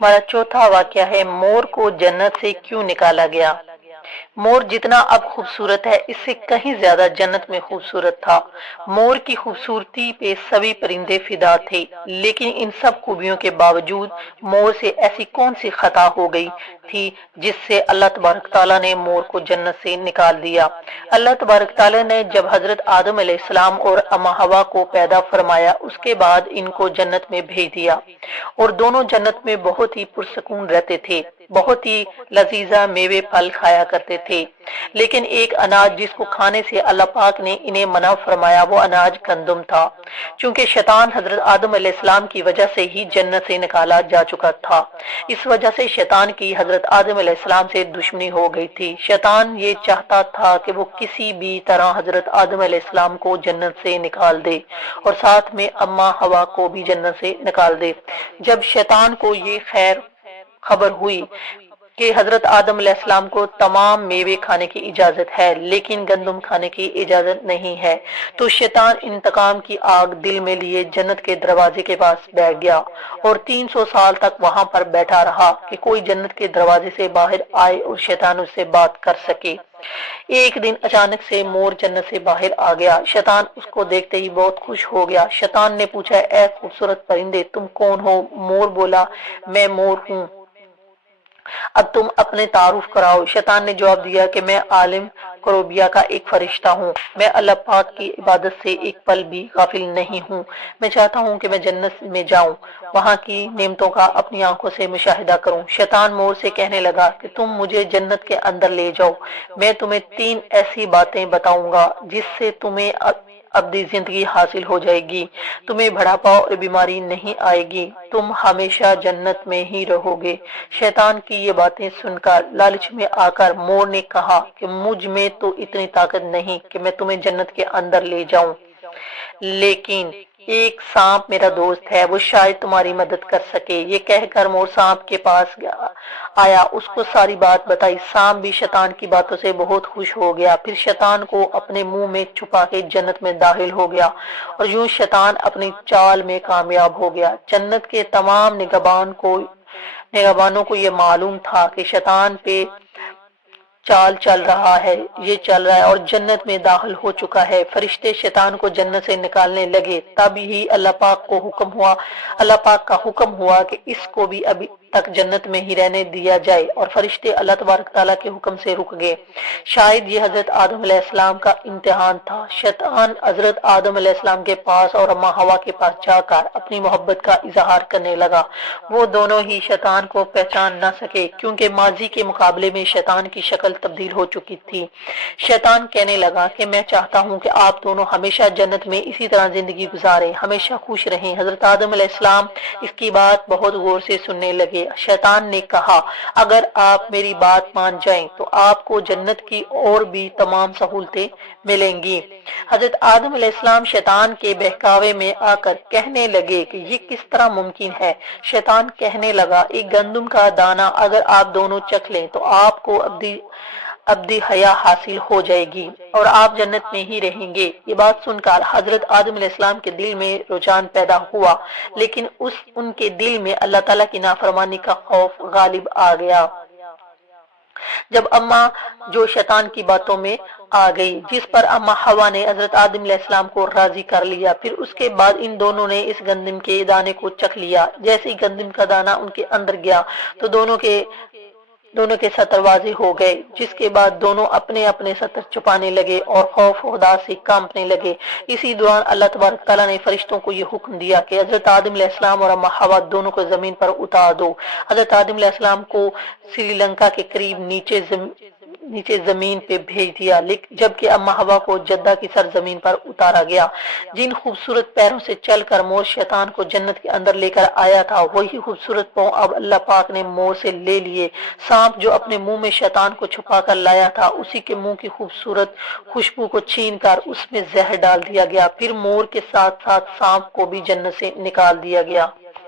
हमारा चौथा वाक्य है, मोर को जन्नत से क्यों निकाला गया। मोर जितना अब खूबसूरत है, इससे कहीं ज्यादा जन्नत में खूबसूरत था। मोर की खूबसूरती पे सभी परिंदे फिदा थे, लेकिन इन सब खूबियों के बावजूद मोर से ऐसी कौन सी खता हो गई थी जिससे अल्लाह तबारक ताला ने मोर को जन्नत से निकाल दिया। अल्लाह तबारक ताला ने जब हजरत आदम अलैहिस्सलाम और अम्मा हवा को पैदा फरमाया, उसके बाद इनको जन्नत में भेज दिया और दोनों जन्नत में बहुत ही पुरसकून रहते थे, बहुत ही लजीजा मेवे फल खाया करते थे। लेकिन एक अनाज जिसको खाने से अल्लाह पाक ने इन्हें मना फरमाया, वो अनाज गंदम था। चूंकि शैतान हजरत आदम अलैहिस्सलाम की वजह से ही जन्नत से निकाला जा चुका था, इस वजह से शैतान की हजरत आदम अलैहिस्सलाम से दुश्मनी हो गई थी। शैतान ये चाहता था कि वो किसी भी तरह हजरत आदम अलैहिस्सलाम को जन्नत से निकाल दे और साथ में अम्मा हवा को भी जन्नत से निकाल दे। जब शैतान को ये खैर खबर हुई कि हजरत आदम अलैहिस्सलाम को तमाम मेवे खाने की इजाजत है लेकिन गंदम खाने की इजाजत नहीं है, तो शैतान इंतकाम की आग दिल में लिए जन्नत के दरवाजे के पास बैठ गया और 300 साल तक वहां पर बैठा रहा कि कोई जन्नत के दरवाजे से बाहर आए और शैतान उससे बात कर सके। एक दिन अचानक से मोर जन्नत से बाहर आ गया। शैतान उसको देखते ही बहुत खुश हो गया। शैतान ने पूछा, ए खूबसूरत परिंदे, तुम कौन हो। मोर बोला, मैं मोर हूँ, अब तुम अपने तारुफ कराओ। शैतान ने जवाब दिया कि मैं आलिम करोबिया का एक फरिश्ता हूँ, मैं अल्लाह पाक की इबादत से एक पल भी गाफिल नहीं हूँ। मैं चाहता हूँ कि मैं जन्नत में जाऊँ, वहाँ की नेमतों का अपनी आंखों से मुशाहिदा करूँ। शैतान मोर से कहने लगा कि तुम मुझे जन्नत के अंदर ले जाओ, मैं तुम्हें 3 ऐसी बातें बताऊंगा जिससे तुम्हें अब्दी जिंदगी हासिल हो जाएगी, तुम्हें बुढ़ापा और बीमारी नहीं आएगी, तुम हमेशा जन्नत में ही रहोगे। शैतान की ये बातें सुनकर लालच में आकर मोर ने कहा कि मुझ में तो इतनी ताकत नहीं कि मैं तुम्हें जन्नत के अंदर ले जाऊं, लेकिन एक सांप मेरा दोस्त है, वो शायद तुम्हारी मदद कर सके। ये कहकर मोर सांप के पास आया, उसको सारी बात बताई। सांप भी शैतान की बातों से बहुत खुश हो गया, फिर शैतान को अपने मुंह में छुपा के जन्नत में दाखिल हो गया और यूं शैतान अपनी चाल में कामयाब हो गया। जन्नत के तमाम निगहबानों को ये मालूम था कि शैतान पे चाल चल रहा है, ये चल रहा है और जन्नत में दाखिल हो चुका है। फरिश्ते शैतान को जन्नत से निकालने लगे, तब ही अल्लाह पाक का हुक्म हुआ कि इसको भी अभी तक जन्नत में ही रहने दिया जाए और फरिश्ते अल्लाह तबारक ताला के हुक्म से रुक गए। शायद ये हजरत आदम अलैहिस्सलाम का इम्तिहान था। शैतान हजरत आदम अलैहिस्सलाम के पास और अम्मा हवा के पास जाकर अपनी मोहब्बत का इजहार करने लगा। वो दोनों ही शैतान को पहचान न सके, क्योंकि माजी के मुकाबले में शैतान की शक्ल तब्दील हो चुकी थी। शैतान कहने लगा कि मैं चाहता हूँ कि आप दोनों हमेशा जन्नत में इसी तरह जिंदगी गुजारें, हमेशा खुश रहें। हजरत आदम अलैहिस्सलाम इसकी बात बहुत गौर से सुनने लगे। शैतान ने कहा, अगर आप मेरी बात मान जाएं तो आपको जन्नत की और भी तमाम सहूलतें मिलेंगी। हजरत आदम अलैहिस्सलाम शैतान के बहकावे में आकर कहने लगे कि ये किस तरह मुमकिन है। शैतान कहने लगा, एक गंदम का दाना अगर आप दोनों चख लें तो आपको अब्दी हया हासिल हो जाएगी और आप जन्नत में ही रहेंगे। ये बात सुनकर हजरत आदम अलैहिस्सलाम के दिल में रुझान पैदा हुआ, लेकिन उनके दिल में अल्लाह ताला की नाफरमानी का खौफ गालिब आ गया। जब अम्मा जो शैतान की बातों में आ गई, जिस पर अम्मा हवा ने हजरत आदम अलैहिस्सलाम को राजी कर लिया। फिर उसके बाद इन दोनों ने इस गंदम के दाने को चख लिया। जैसे ही गंदम का दाना उनके अंदर गया तो दोनों के सतर वाज़े हो गए, जिसके बाद दोनों अपने अपने सतर छुपाने लगे और खौफ खुदा से कांपने लगे। इसी दौरान अल्लाह तबारक ताला ने फरिश्तों को यह हुक्म दिया कि हजरत आदम अलैहिस्सलाम और अम्मा हवा दोनों को जमीन पर उतार दो। हजरत आदम अलैहिस्सलाम को श्रीलंका के करीब नीचे जमीन पे भेज दिया, जबकि अम्मा हवा को जद्दा की सरजमीन पर उतारा गया। जिन खूबसूरत पैरों से चलकर मोर शैतान को जन्नत के अंदर लेकर आया था, वही खूबसूरत पांव अब अल्लाह पाक ने मोर से ले लिए। सांप जो अपने मुंह में शैतान को छुपा कर लाया था, उसी के मुंह की खूबसूरत खुशबू को छीन कर उसमें जहर डाल दिया गया। फिर मोर के साथ साथ सांप को भी जन्नत से निकाल दिया गया।